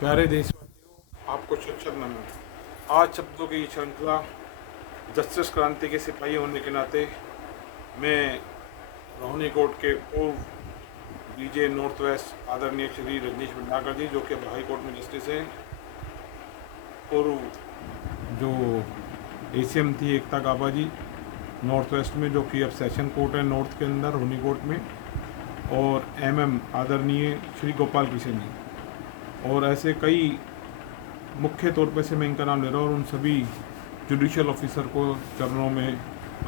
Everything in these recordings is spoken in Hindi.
प्यारे देशवासियों, आपको शुभ नमन। आज शब्दों की श्रृंखला जस्टिस क्रांति के सिपाही होने के नाते मैं रोहिणी कोर्ट के पूर्व बीजे नॉर्थ वेस्ट आदरणीय श्री रजनीश भंडारकर जी, जो कि अब हाई कोर्ट में जस्टिस हैं, पूर्व जो एसीएम थी एकता गाबा जी नॉर्थ वेस्ट में, जो कि अब सेशन कोर्ट है नॉर्थ के अंदर रोहिणी कोर्ट में, और एमएम आदरणीय श्री गोपाल कृष्ण जी, और ऐसे कई मुख्य तौर पे से मैं इनका नाम ले रहा हूँ, और उन सभी जुडिशियल ऑफिसर को चरणों में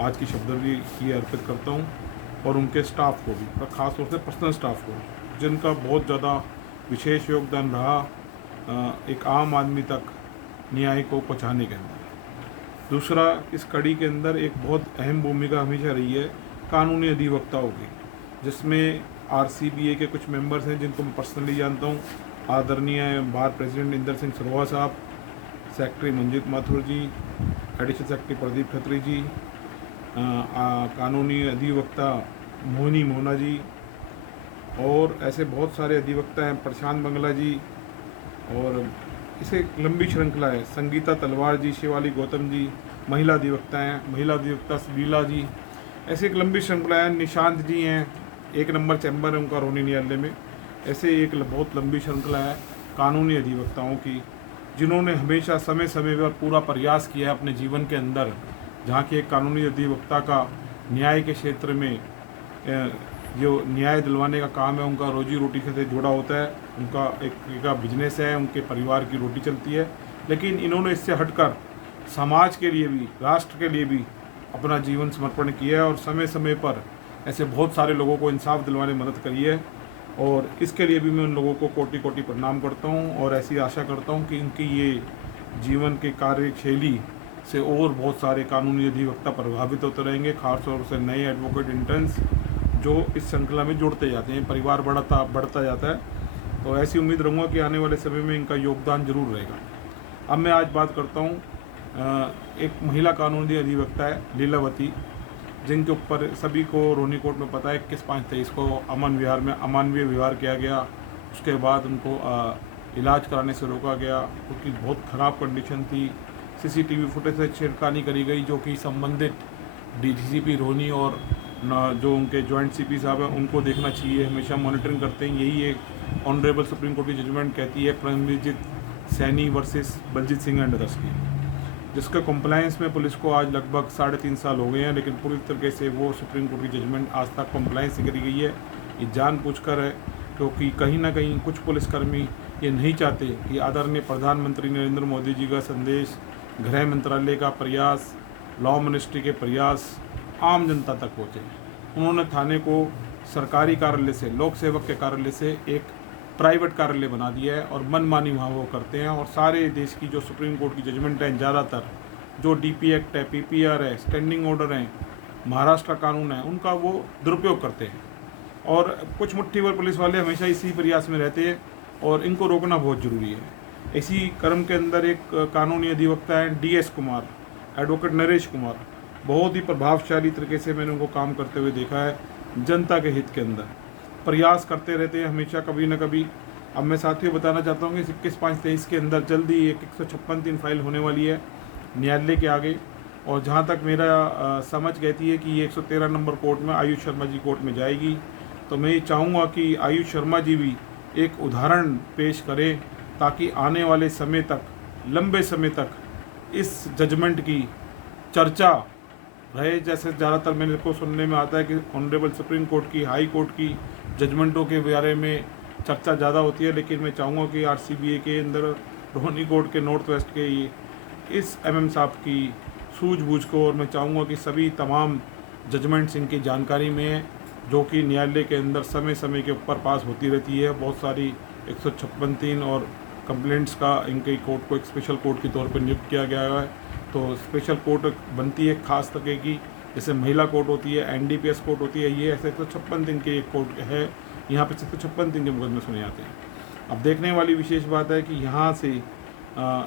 आज की शब्दांजलि अर्पित करता हूँ, और उनके स्टाफ को भी, और ख़ास तौर से पर्सनल स्टाफ को, जिनका बहुत ज़्यादा विशेष योगदान रहा एक आम आदमी तक न्याय को पहुँचाने के अंदर। दूसरा, इस कड़ी के अंदर एक बहुत अहम भूमिका हमेशा रही है कानूनी अधिवक्ताओं की, जिसमें आरसीबीए के कुछ मेंबर्स हैं जिनको मैं पर्सनली जानता हूँ। आदरणीय बार प्रेसिडेंट इंदर सिंह सरोहा साहब, सेक्रेटरी मंजीत माथुर जी, एडिशनल सेक्रेटरी प्रदीप खत्री जी, कानूनी अधिवक्ता मोहिनी मोहना जी, और ऐसे बहुत सारे अधिवक्ता हैं, प्रशांत बंगला जी, और इसे एक लंबी श्रृंखला है, संगीता तलवार जी, शिवाली गौतम जी, महिला अधिवक्ता हैं, महिला अधिवक्ता सुलीला जी, ऐसे एक लंबी श्रृंखला है। निशांत जी हैं, 1 नंबर चैम्बर है उनका रोहिणी न्यायालय में। ऐसे एक बहुत लंबी श्रृंखला है कानूनी अधिवक्ताओं की, जिन्होंने हमेशा समय समय पर पूरा प्रयास किया है अपने जीवन के अंदर, जहाँ की एक कानूनी अधिवक्ता का न्याय के क्षेत्र में जो न्याय दिलवाने का काम है, उनका रोजी रोटी से जुड़ा होता है, उनका एक बिजनेस है, उनके परिवार की रोटी चलती है। लेकिन इन्होंने इससे हटकर समाज के लिए भी, राष्ट्र के लिए भी अपना जीवन समर्पण किया है, और समय समय पर ऐसे बहुत सारे लोगों को इंसाफ दिलवाने में मदद करी है, और इसके लिए भी मैं उन लोगों को कोटि कोटि प्रणाम करता हूं, और ऐसी आशा करता हूं कि इनकी ये जीवन के कार्यशैली से और बहुत सारे कानूनी अधिवक्ता प्रभावित होते रहेंगे, खासतौर से नए एडवोकेट इंटर्न्स जो इस श्रृंखला में जुड़ते जाते हैं, परिवार बढ़ता जाता है। तो ऐसी उम्मीद रहूँगा कि आने वाले समय में इनका योगदान जरूर रहेगा। अब मैं आज बात करता हूँ, एक महिला कानूनी अधिवक्ता है लीलावती, जिनके ऊपर सभी को रोहिणी कोर्ट में पता है 21/5/23 को अमानवीय व्यवहार किया गया। उसके बाद उनको इलाज कराने से रोका गया, क्योंकि बहुत ख़राब कंडीशन थी। सीसीटीवी फुटेज से छेड़खानी करी गई, जो कि संबंधित डीजीपी रोहिणी और जो उनके जॉइंट सीपी साहब हैं उनको देखना चाहिए, हमेशा मॉनिटरिंग करते हैं। यही एक ऑनरेबल सुप्रीम कोर्ट की जजमेंट कहती है Pramjeet Saini versus Baljeet Singh and others की, जिसका कंप्लायंस में पुलिस को आज लगभग 3.5 साल हो गए हैं, लेकिन पूरी तरीके से वो सुप्रीम कोर्ट की जजमेंट आज तक कंप्लायंस से करी गई है। ये जानबूझकर है, क्योंकि कहीं ना कहीं कुछ पुलिसकर्मी ये नहीं चाहते कि आदरणीय प्रधानमंत्री नरेंद्र मोदी जी का संदेश, गृह मंत्रालय का प्रयास, लॉ मिनिस्ट्री के प्रयास आम जनता तक पहुँचे। उन्होंने थाने को सरकारी कार्यालय से, लोक सेवक के कार्यालय से एक प्राइवेट कार्यालय बना दिया है, और मनमानी वहाँ वो करते हैं, और सारे देश की जो सुप्रीम कोर्ट की जजमेंट हैं, ज़्यादातर जो डीपी एक्ट है, पीपीआर है, स्टैंडिंग ऑर्डर हैं, महाराष्ट्र का कानून है, उनका वो दुरुपयोग करते हैं। और कुछ मुट्ठी भर पुलिस वाले हमेशा इसी प्रयास में रहते हैं, और इनको रोकना बहुत ज़रूरी है। इसी क्रम के अंदर एक कानूनी अधिवक्ता हैं DS कुमार, एडवोकेट नरेश कुमार, बहुत ही प्रभावशाली तरीके से मैंने उनको काम करते हुए देखा है, जनता के हित के अंदर प्रयास करते रहते हैं हमेशा, कभी न कभी। अब मैं साथियों बताना चाहता हूँ कि 21/5/23 के अंदर जल्दी एक 156(3) फाइल होने वाली है न्यायालय के आगे, और जहाँ तक मेरा समझ कहती है कि ये 113 नंबर कोर्ट में आयुष शर्मा जी कोर्ट में जाएगी। तो मैं ये चाहूँगा कि आयुष शर्मा जी भी एक उदाहरण पेश करें, ताकि आने वाले समय तक, लंबे समय तक इस जजमेंट की चर्चा रहे। जैसे ज़्यादातर मेरे को सुनने में आता है कि ऑनरेबल सुप्रीम कोर्ट की, हाई कोर्ट की जजमेंटों के बारे में चर्चा ज़्यादा होती है, लेकिन मैं चाहूँगा कि आरसीबीए के अंदर रोहिणी कोर्ट के नॉर्थ वेस्ट के इस एमएम साहब की सूझबूझ को, और मैं चाहूँगा कि सभी तमाम जजमेंट्स इनकी जानकारी में है, जो कि न्यायालय के अंदर समय समय के ऊपर पास होती रहती है। बहुत सारी 156(3) और कंप्लेंट्स का इनके कोर्ट को एक स्पेशल कोर्ट के तौर पर नियुक्त किया गया है। तो स्पेशल कोर्ट बनती है खास तरह की, जैसे महिला कोर्ट होती है, एनडीपीएस कोर्ट होती है, ये ऐसे 156 के एक कोर्ट है, यहाँ पे 156 के मुकदमे सुने जाते हैं। अब देखने वाली विशेष बात है कि यहाँ से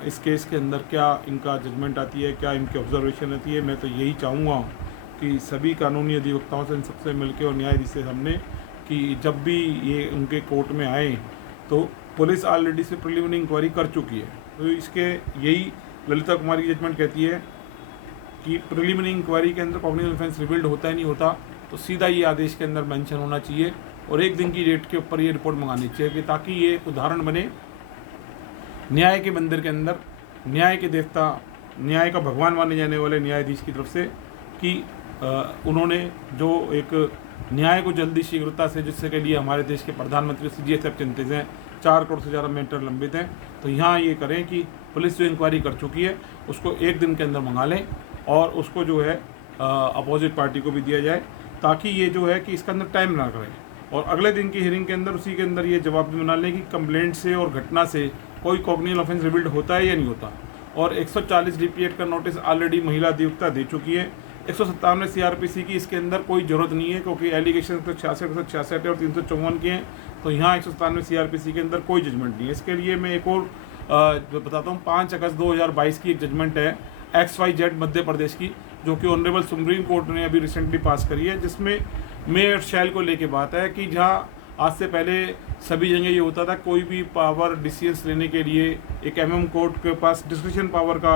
इस केस के अंदर क्या इनका जजमेंट आती है, क्या इनकी ऑब्जर्वेशन आती है। मैं तो यही चाहूँगा कि सभी कानूनी अधिवक्ताओं से इन सबसे मिलकर और न्यायाधीश से हमने कि जब भी ये उनके कोर्ट में आए तो पुलिस ऑलरेडी से प्रिलिमिनरी इंक्वायरी कर चुकी है। तो इसके यही ललिता कुमारी की जजमेंट कहती है कि प्रिलिमिनरी इंक्वायरी के अंदर कॉग्निटिव ऑफेंस रिवील्ड होता है नहीं होता, तो सीधा ये आदेश के अंदर मेंशन होना चाहिए और एक दिन की डेट के ऊपर ये रिपोर्ट मंगानी चाहिए, कि ताकि ये उदाहरण बने न्याय के मंदिर के अंदर, न्याय के देवता, न्याय का भगवान माने जाने वाले न्यायाधीश की तरफ से, कि उन्होंने जो एक न्याय को जल्दी शीघ्रता से, जिससे के लिए हमारे देश के प्रधानमंत्री CGSF चिंतित हैं, 4 करोड़ से ज़्यादा मैटर लंबित हैं, तो यहाँ ये करें कि पुलिस जो इंक्वायरी कर चुकी है उसको एक दिन के अंदर मंगा लें और उसको जो है अपोजिट पार्टी को भी दिया जाए, ताकि ये जो है कि इसके अंदर टाइम ना करें और अगले दिन की हियरिंग के अंदर उसी के अंदर ये जवाब भी बना लें कि कंप्लेंट से और घटना से कोई कॉग्निटिव ऑफेंस रिवील्ड होता है या नहीं होता। और 140 DP एक्ट का नोटिस ऑलरेडी महिला अधिवक्ता दे चुकी है। 157 CRPC की इसके अंदर कोई ज़रूरत नहीं है, क्योंकि एलिगेशन 166 और 354 के हैं, तो यहाँ 197 CRPC के अंदर कोई जजमेंट नहीं है। इसके लिए मैं एक और बताता हूँ, 5 अगस्त 2022 की एक जजमेंट है XYZ मध्य प्रदेश की, जो कि ऑनरेबल सुप्रीम कोर्ट ने अभी रिसेंटली पास करी है, जिसमें मे और शैल को लेके बात है कि जहाँ आज से पहले सभी जगह ये होता था, कोई भी पावर डिसीजंस लेने के लिए एक MM कोर्ट के पास डिस्क्रिशन पावर का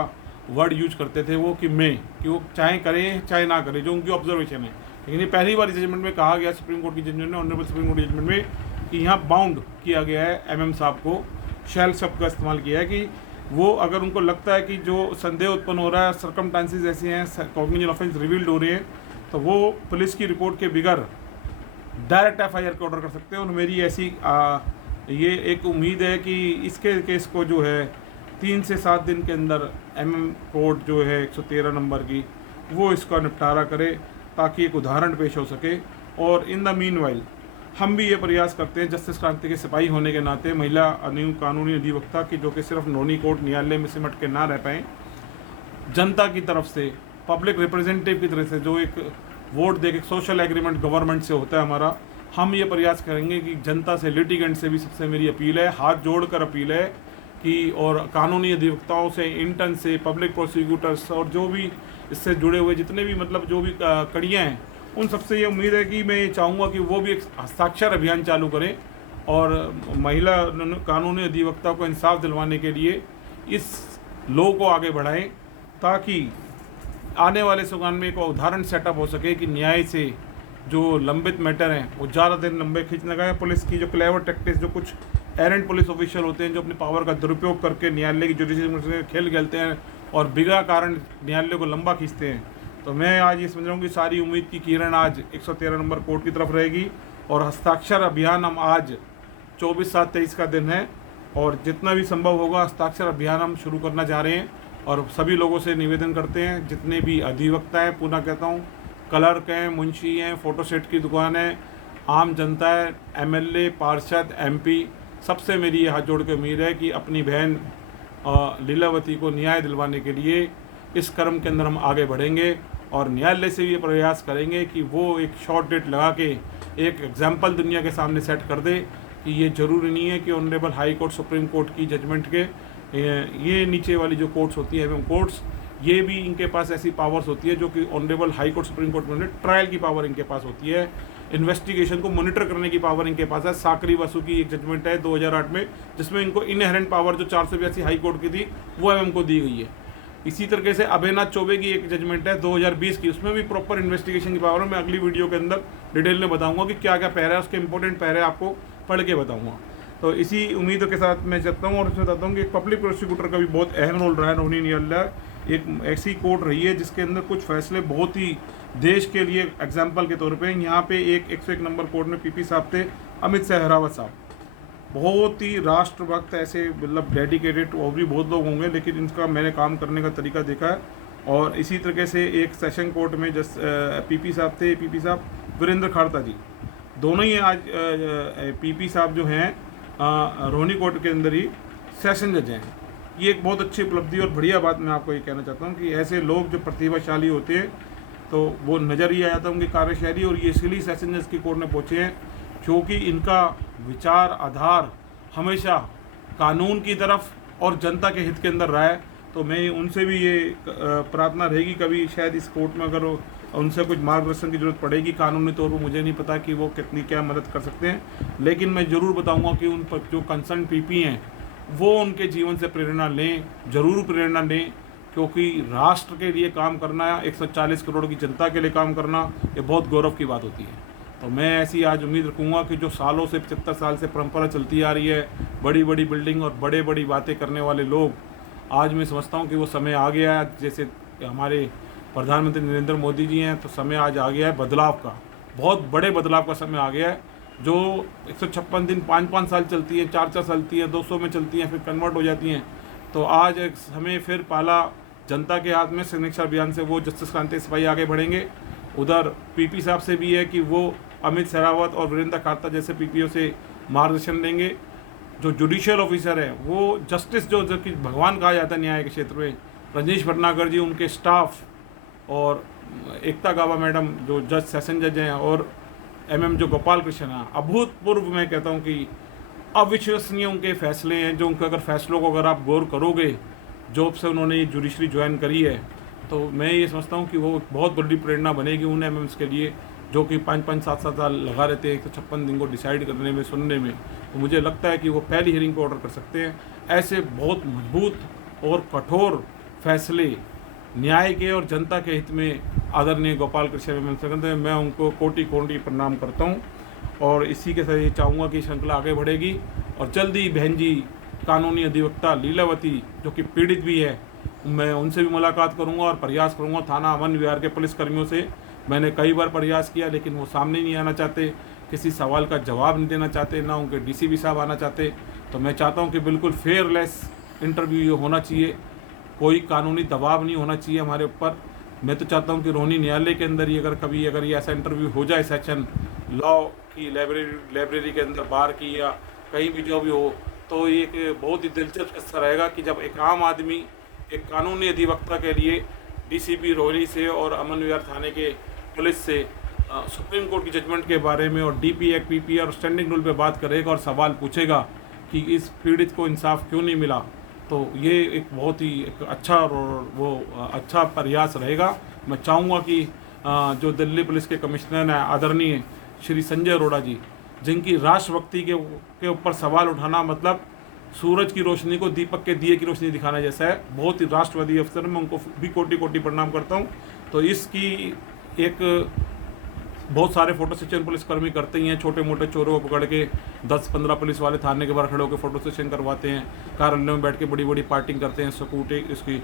वर्ड यूज करते थे वो, कि वो चाहे करें चाहे ना करें, जो उनकी ऑब्जर्वेशन है। लेकिन ये पहली बार इस जजमेंट में कहा गया सुप्रीम कोर्ट की जजमेंट में, ऑनरेबल सुप्रीम कोर्ट की जजमेंट में, कि यहाँ बाउंड किया गया है MM साहब को, शैल शब्द का इस्तेमाल किया है, कि वो अगर उनको लगता है कि जो संदेह उत्पन्न हो रहा है, सर्कमस्टांसेस ऐसे हैं, कॉग्निटिव ऑफेंस रिवील्ड हो रहे हैं, तो वो पुलिस की रिपोर्ट के बिगर डायरेक्ट FIR का ऑर्डर कर सकते हैं। और मेरी ऐसी ये एक उम्मीद है कि इसके केस को जो है 3 से 7 दिन के अंदर MM कोर्ट जो है 113 नंबर की, वो इसका निपटारा करे, ताकि एक उदाहरण पेश हो सके। और इन द मीनवाइल हम भी ये प्रयास करते हैं जस्टिस क्रांति के सिपाही होने के नाते, महिला कानूनी अधिवक्ता की, जो कि सिर्फ नोनी कोर्ट न्यायालय में सिमट के ना रह पाएँ, जनता की तरफ से, पब्लिक रिप्रेजेंटेटिव की तरफ से, जो एक वोट दे के सोशल एग्रीमेंट गवर्नमेंट से होता है हमारा, हम ये प्रयास करेंगे कि जनता से, लिटिगेंट से भी सबसे मेरी अपील है, हाथ जोड़कर अपील है कि, और कानूनी अधिवक्ताओं से, इंटर्न से, पब्लिक प्रोसिक्यूटर्स और जो भी इससे जुड़े हुए जितने भी मतलब जो भी कड़ियाँ हैं, उन सबसे ये उम्मीद है कि मैं ये चाहूँगा कि वो भी एक हस्ताक्षर अभियान चालू करें और महिला कानूनी अधिवक्ता को इंसाफ दिलवाने के लिए इस लॉ को आगे बढ़ाएं, ताकि आने वाले सुगान में एक उदाहरण सेटअप हो सके कि न्याय से जो लंबित मैटर हैं वो ज़्यादा दिन लंबे खींचने का है। पुलिस की जो क्लेवर टैक्टिक्स, जो कुछ एरेंट पुलिस ऑफिशियल होते हैं, जो अपनी पावर का दुरुपयोग करके न्यायालय की जुडिशल से खेल खेलते हैं और बिना कारण न्यायालय को लंबा खींचते हैं, तो मैं आज ये समझ रहा हूँ कि सारी उम्मीद की किरण आज 113 नंबर कोर्ट की तरफ रहेगी। और हस्ताक्षर अभियान हम आज 24/7/23 का दिन है, और जितना भी संभव होगा हस्ताक्षर अभियान हम शुरू करना चाह रहे हैं। और सभी लोगों से निवेदन करते हैं, जितने भी अधिवक्ता हैं, पुनः कहता हूँ, क्लर्क हैं, मुंशी हैं, फोटोसेट की दुकान है, आम जनता है, MLA, पार्षद, MP, सबसे मेरी हाथ जोड़ के उम्मीद है कि अपनी बहन लीलावती को न्याय दिलवाने के लिए इस क्रम के अंदर हम आगे बढ़ेंगे। और न्यायालय से भी ये प्रयास करेंगे कि वो एक शॉर्ट डेट लगा के एक एग्जाम्पल दुनिया के सामने सेट कर दे कि ये ज़रूरी नहीं है कि honourable high court, supreme court की जजमेंट के ये नीचे वाली जो कोर्ट्स होती है, कोर्ट्स, ये भी इनके पास ऐसी पावर्स होती है जो कि honourable high court, supreme court में ट्रायल की पावर इनके पास होती है, इन्वेस्टिगेशन को मॉनिटर करने की पावर इनके पास है। साकरी वसु की एक जजमेंट है 2008 में, जिसमें इनको इनहेरेंट पावर जो 482 हाई कोर्ट की थी वो MM को दी गई है। इसी तरीके से अभयनाथ चौबे की एक जजमेंट है 2020 की, उसमें भी प्रॉपर इन्वेस्टिगेशन की पावर है। मैं अगली वीडियो के अंदर डिटेल में बताऊंगा कि क्या क्या पैरा है, उसके इंपॉर्टेंट पैरा आपको पढ़ के बताऊंगा। तो इसी उम्मीद के साथ मैं चलता हूँ और इसमें बताता हूँ कि पब्लिक प्रोसिक्यूटर का भी बहुत अहम रोल रहा है नौनी न्यायालय। एक ऐसी कोर्ट रही है जिसके अंदर कुछ फैसले बहुत ही देश के लिए एग्जाम्पल के तौर पे, यहाँ पे एक 101 नंबर कोर्ट में PP साहब थे, अमित सहरावत साहब, बहुत ही राष्ट्रभक्त, ऐसे मतलब डेडिकेटेड, और भी बहुत लोग होंगे, लेकिन इनका मैंने काम करने का तरीका देखा है। और इसी तरीके से एक सेशन कोर्ट में PP साहब थे, PP साहब वीरेंद्र खाड़ता जी, दोनों ही आज PP साहब जो हैं रोहिणी कोर्ट के अंदर ही सेशन जज हैं। ये एक बहुत अच्छी उपलब्धि और बढ़िया बात मैं आपको ये कहना चाहता हूँ कि ऐसे लोग जो प्रतिभाशाली होते हैं तो वो नज़र ही आ जाता है उनकी कार्यशैली, और ये इसलिए सेशन जज की कोर्ट में पहुँचे हैं क्योंकि इनका विचार आधार हमेशा कानून की तरफ और जनता के हित के अंदर रहा है। तो मैं उनसे भी ये प्रार्थना रहेगी, कभी शायद इस कोर्ट में अगर उनसे कुछ मार्गदर्शन की ज़रूरत पड़ेगी कानूनी तौर पर। मुझे नहीं पता कि वो कितनी क्या मदद कर सकते हैं, लेकिन मैं ज़रूर बताऊंगा कि उन पर जो कंसर्न पीपी हैं वो उनके जीवन से प्रेरणा लें, ज़रूर प्रेरणा लें, क्योंकि राष्ट्र के लिए काम करना, 140 करोड़ की जनता के लिए काम करना, ये बहुत गौरव की बात होती है। तो मैं ऐसी आज उम्मीद रखूँगा कि जो सालों से 75 साल से परंपरा चलती आ रही है, बड़ी बड़ी बिल्डिंग और बड़े बड़ी बातें करने वाले लोग, आज मैं समझता हूँ कि वो समय आ गया है। जैसे हमारे प्रधानमंत्री नरेंद्र मोदी जी हैं, तो समय आज आ गया है बदलाव का, बहुत बड़े बदलाव का समय आ गया है। जो 156 दिन 5-5 साल चलती है, 4-4 साल चलती है, 200 में चलती हैं, फिर कन्वर्ट हो जाती हैं। तो आज एक समय फिर पाला जनता के हाथ में। समीक्षा अभियान से वो जस्टिस क्रांति सिपाही आगे बढ़ेंगे। उधर पीपी साहब से भी है कि वो अमित शेरावत और वीरेंद्र खारता जैसे पीपीओ से मार्गदर्शन लेंगे। जो जुडिशियल ऑफिसर है वो जस्टिस जो कि भगवान कहा जाता है न्याय के क्षेत्र में, रजनीश भटनागर जी, उनके स्टाफ, और एकता गावा मैडम जो जज सेशन जज हैं, और जो गोपाल कृष्ण हैं, अभूतपूर्व मैं कहता हूँ कि अविश्वसनीय उनके फैसले हैं। जो उनके अगर फैसलों को अगर आप गौर करोगे, जॉब से उन्होंने ये जुडिशरी ज्वाइन करी है, तो मैं ये समझता हूँ कि वो बहुत बड़ी प्रेरणा बनेगी उन एमएम्स के लिए, जो कि 5-5 7-7 साल लगा रहते हैं 156 दिन को डिसाइड करने में, सुनने में। तो मुझे लगता है कि वो पहली हियरिंग को ऑर्डर कर सकते हैं। ऐसे बहुत मजबूत और कठोर फैसले न्याय के और जनता के हित में आदरणीय गोपाल कृष्ण मिल सकते हैं। मैं उनको कोटि कोटि प्रणाम करता हूँ, और इसी के साथ ये चाहूँगा कि श्रृंखला आगे बढ़ेगी। और जल्दी ही बहन जी कानूनी अधिवक्ता लीलावती, जो कि पीड़ित भी है, मैं उनसे भी मुलाकात करूंगा और प्रयास करूंगा। थाना अमन विहार के पुलिसकर्मियों से मैंने कई बार प्रयास किया, लेकिन वो सामने नहीं आना चाहते, किसी सवाल का जवाब नहीं देना चाहते, ना उनके डीसीपी साहब आना चाहते। तो मैं चाहता हूं कि बिल्कुल फेयरलेस इंटरव्यू ये होना चाहिए, कोई कानूनी दबाव नहीं होना चाहिए हमारे ऊपर। मैं तो चाहता हूं कि रोहिणी न्यायालय के अंदर ही अगर ये ऐसा इंटरव्यू हो जाए, सेशन लॉ की लाइब्रेरी के अंदर, बार की, या कहीं भी जो भी हो, तो ये एक बहुत ही दिलचस्प किस्सा रहेगा कि जब एक आम आदमी एक कानूनी अधिवक्ता के लिए डीसीपी रोहिणी से और अमन विहार थाने के पुलिस से सुप्रीम कोर्ट की जजमेंट के बारे में और डीपी एक्ट, पीपी और स्टैंडिंग रूल पे बात करेगा और सवाल पूछेगा कि इस पीड़ित को इंसाफ क्यों नहीं मिला। तो ये एक बहुत ही एक अच्छा प्रयास रहेगा। मैं चाहूँगा कि जो दिल्ली पुलिस के कमिश्नर हैं आदरणीय श्री संजय अरोड़ा जी, जिनकी राष्ट्रभक्ति के ऊपर सवाल उठाना मतलब सूरज की रोशनी को दीपक के दिए की रोशनी दिखाना जैसा है, बहुत ही राष्ट्रवादी अफसर, मैं उनको भी कोटि कोटि प्रणाम करता हूँ। तो इसकी एक बहुत सारे फोटो सेशन पुलिसकर्मी करते ही हैं, छोटे मोटे चोरों को पकड़ के 10-15 पुलिस वाले थाने के बाहर खड़े होकर फोटो सेशन करवाते हैं, कार्यालय में बैठ के बड़ी बड़ी पार्टिंग करते हैं, सकूटे इसकी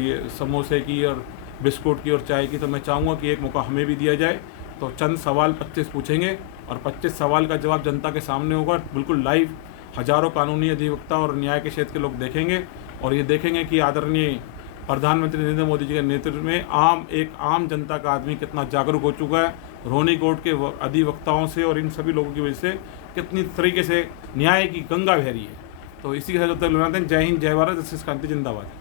ये समोसे की और बिस्कुट की और चाय की। तो मैं चाहूँगा कि एक मौका हमें भी दिया जाए। तो चंद सवाल 25 पूछेंगे और 25 सवाल का जवाब जनता के सामने होगा, बिल्कुल लाइव। हजारों कानूनी अधिवक्ता और न्याय के क्षेत्र के लोग देखेंगे और ये देखेंगे कि आदरणीय प्रधानमंत्री नरेंद्र मोदी जी के नेतृत्व में एक आम जनता का आदमी कितना जागरूक हो चुका है, रोहिणी कोर्ट के अधिवक्ताओं से और इन सभी लोगों की वजह से कितनी तरीके से न्याय की गंगा बह रही है। तो इसी के साथ जय हिंद, जय भारत, जस्टिस क्रांति जिंदाबाद।